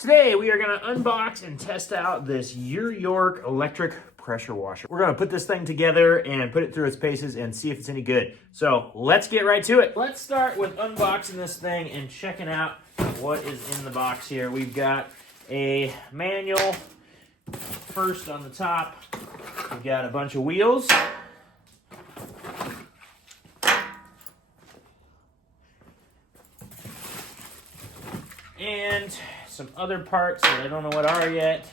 Today we are going to unbox and test out this Yeryork electric pressure washer. We're going to put this thing together and put it through its paces and see if it's any good. So let's get right to it. Let's start with unboxing this thing and checking out what is in the box here. We've got a manual first on the top. We've got a bunch of wheels. And some other parts that I don't know what are yet.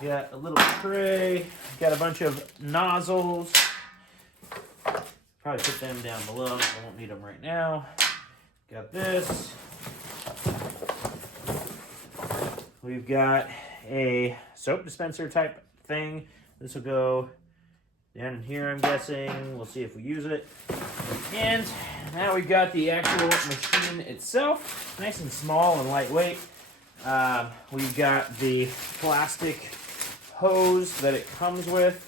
Got a little tray. Got a bunch of nozzles. Probably put them down below. I won't need them right now. Got this. We've got a soap dispenser type thing. This will go down in here, I'm guessing. We'll see if we use it. And now we've got the actual machine itself, nice and small and lightweight. We've got the plastic hose that it comes with.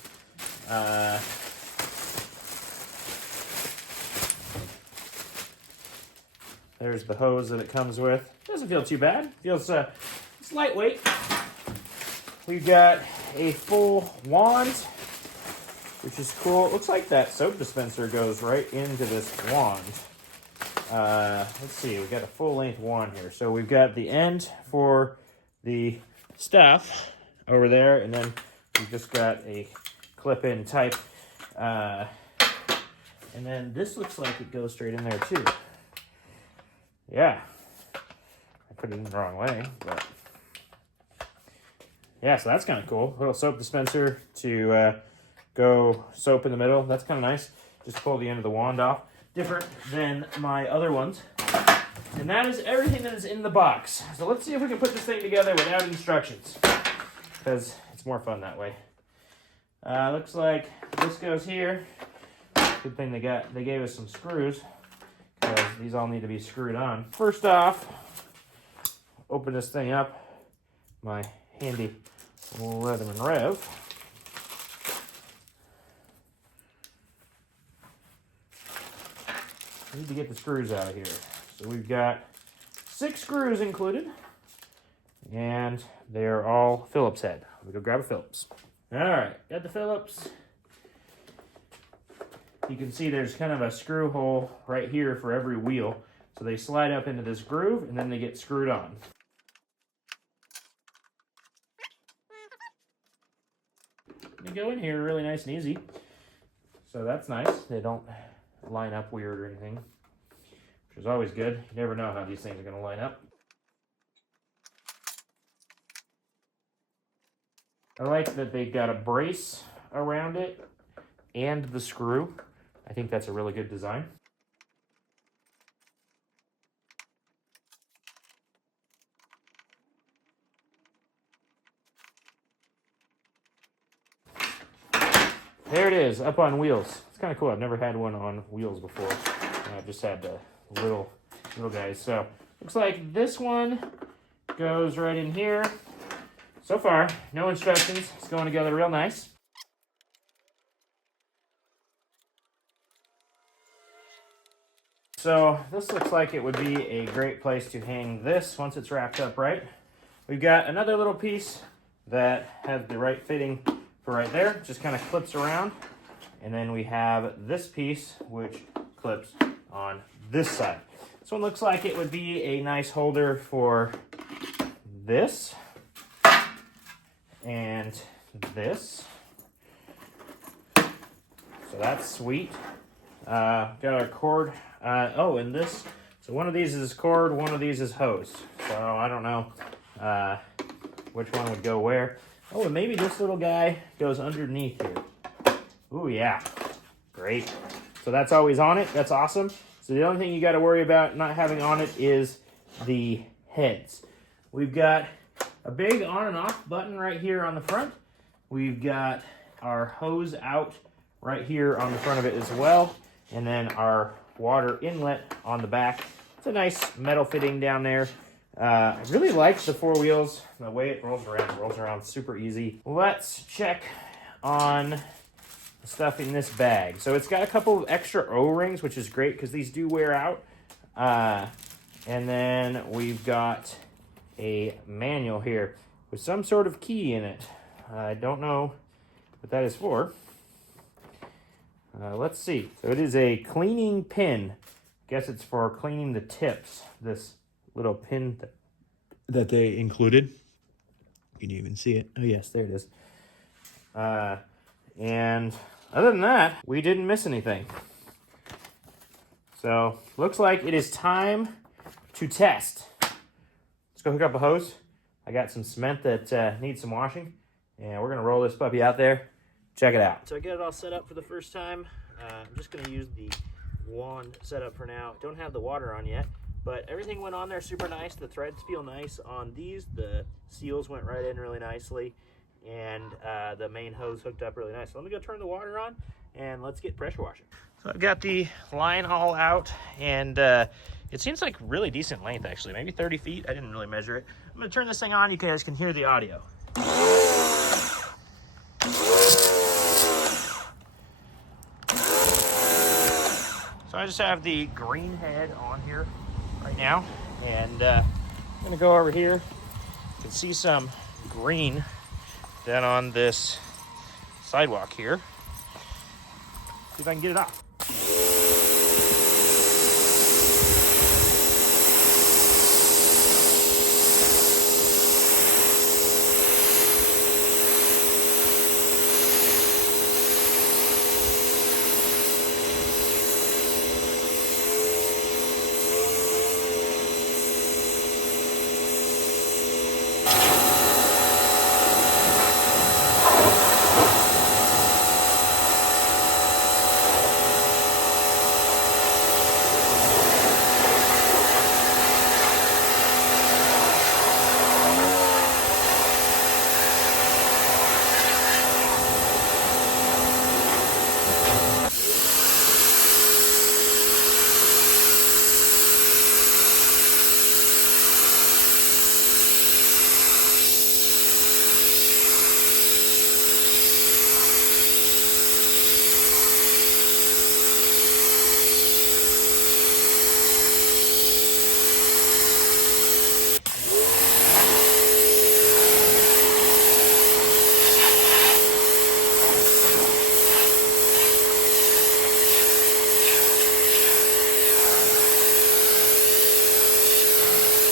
There's the hose that it comes with. Doesn't feel too bad. Feels it's lightweight. We've got a full wand, which is cool. It looks like that soap dispenser goes right into this wand. Let's see, we've got a full-length wand here. So we've got the end for the stuff over there, and then we've just got a clip-in type. And then this looks like it goes straight in there too. Yeah, I put it in the wrong way, but yeah, so that's kind of cool. Little soap dispenser to go soap in the middle. That's kind of nice. Just pull the end of the wand off. Different than my other ones. And that is everything that is in the box. So let's see if we can put this thing together without instructions, because it's more fun that way. Looks like this goes here. Good thing they gave us some screws, because these all need to be screwed on. First off, open this thing up. My handy Leatherman Rev. I need to get the screws out of here. So we've got 6 screws included, and they're all Phillips head. We'll go grab a Phillips. All right, got the Phillips. You can see there's kind of a screw hole right here for every wheel. So they slide up into this groove, and then they get screwed on. They go in here really nice and easy. So that's nice. They don't line up weird or anything, which is always good. You never know how these things are going to line up. I like that they got a brace around it and the screw. I think that's a really good design. There it is, up on wheels. It's kind of cool. I've never had one on wheels before. I've just had the little guys. So looks like this one goes right in here. So far, no instructions. It's going together real nice. So this looks like it would be a great place to hang this once it's wrapped up right. We've got another little piece that has the right fitting for right there. Just kind of clips around. And then we have this piece, which clips on this side. This one looks like it would be a nice holder for this and this. So that's sweet. Got our cord. And this. So one of these is cord, one of these is hose. So I don't know which one would go where. Oh, and maybe this little guy goes underneath here. Ooh, yeah. Great. So that's always on it. That's awesome. So the only thing you got to worry about not having on it is the heads. We've got a big on and off button right here on the front. We've got our hose out right here on the front of it as well. And then our water inlet on the back. It's a nice metal fitting down there. I really like the 4 wheels. The way it rolls around super easy. Let's check on the stuff in this bag. So it's got a couple of extra O-rings, which is great because these do wear out. And then we've got a manual here with some sort of key in it. I don't know what that is for. Let's see. So it is a cleaning pin. Guess it's for cleaning the tips. This little pin that they included. You can even see it. Oh yes, there it is. And other than that, we didn't miss anything. So looks like it is time to test. Let's go hook up a hose. I got some cement that needs some washing, and we're gonna roll this puppy out there. Check it out. So I got it all set up for the first time. I'm just gonna use the wand setup for now. Don't have the water on yet, but everything went on there super nice. The threads feel nice on these. The seals went right in really nicely, and the main hose hooked up really nice. So let me go turn the water on, and let's get pressure washing. So I've got the line all out, and it seems like really decent length, actually. Maybe 30 feet. I didn't really measure it. I'm gonna turn this thing on. You guys can hear the audio. So I just have the green head on here right now, and I'm gonna go over here. You can see some green down on this sidewalk here. See if I can get it off.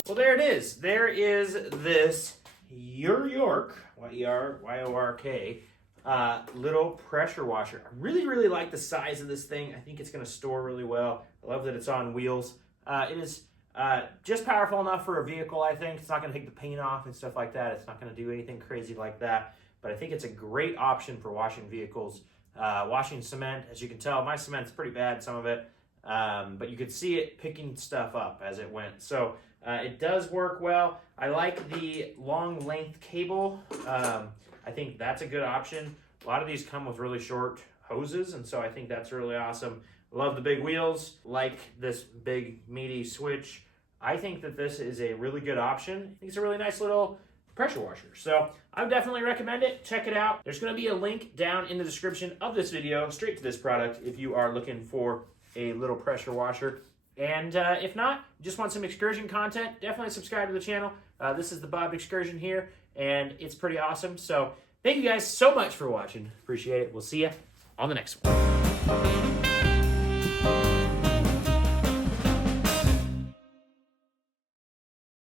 Well, there it is. There is this Yeryork, Y-E-R-Y-O-R-K, little pressure washer. I really, really like the size of this thing. I think it's going to store really well. I love that it's on wheels. It is just powerful enough for a vehicle, I think. It's not going to take the paint off and stuff like that. It's not going to do anything crazy like that. But I think it's a great option for washing vehicles. Washing cement, as you can tell, my cement's pretty bad, some of it. But you could see it picking stuff up as it went. So it does work well. I like the long length cable. I think that's a good option. A lot of these come with really short hoses, and so I think that's really awesome. Love the big wheels, like this big meaty switch. I think that this is a really good option. I think it's a really nice little pressure washer. So I would definitely recommend it. Check it out. There's going to be a link down in the description of this video straight to this product if you are looking for a little pressure washer. And if not, just want some excursion content, definitely subscribe to the channel. This is the Bob Excursion here, and it's pretty awesome. So thank you guys so much for watching. Appreciate it. We'll see you on the next one.